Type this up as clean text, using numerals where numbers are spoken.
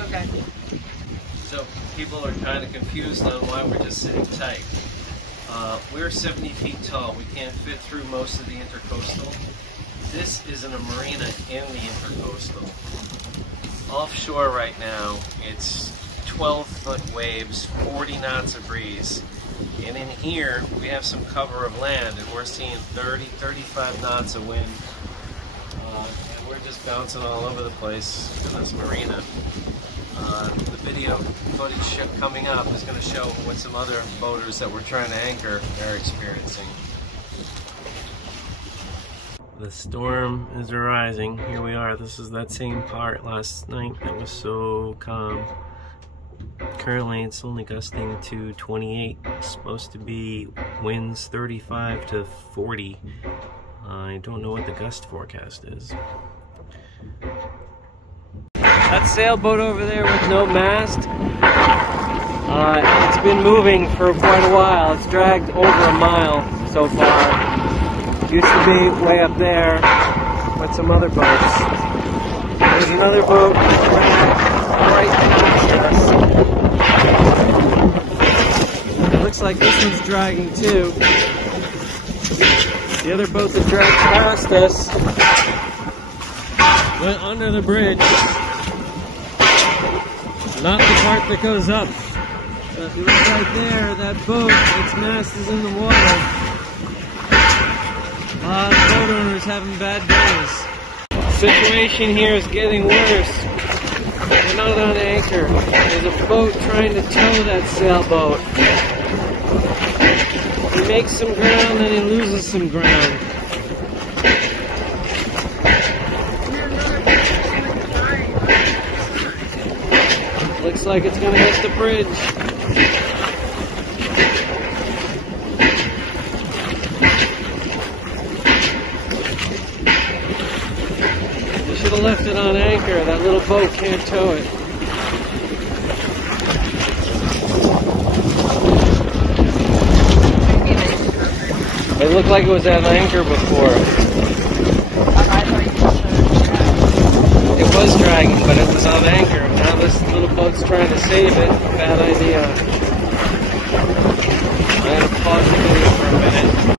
Okay. So people are kind of confused on why we're just sitting tight. We're 70 feet tall. We can't fit through most of the intercoastal. This is in a marina in the intercoastal. Offshore right now, it's 12-foot waves, 40 knots of breeze. And in here, we have some cover of land, and we're seeing 30, 35 knots of wind. And we're just bouncing all over the place in this marina. The video footage coming up is going to show what some other boaters that we're trying to anchor are experiencing. The storm is rising. Here we are. This is that same part last night that was so calm. Currently it's only gusting to 28. It's supposed to be winds 35 to 40. I don't know what the gust forecast is. That sailboat over there with no mast, it's been moving for quite a while. It's dragged over a mile so far. Used to be way up there with some other boats. There's another boat right past us. It looks like this one's dragging too. The other boat that dragged past us went under the bridge. Not the part that goes up. So if you look right there, that boat, its mast is in the water. The boat owners having bad days. The situation here is getting worse. We're not on anchor. There's a boat trying to tow that sailboat. He makes some ground, then he loses some ground. Looks like it's going to hit the bridge. You should have left it on anchor. That little boat can't tow it. It looked like it was at anchor before. It was dragging, but it was on anchor. Now this little boat's trying to save it. Bad idea. I'm going to pause the video for a minute.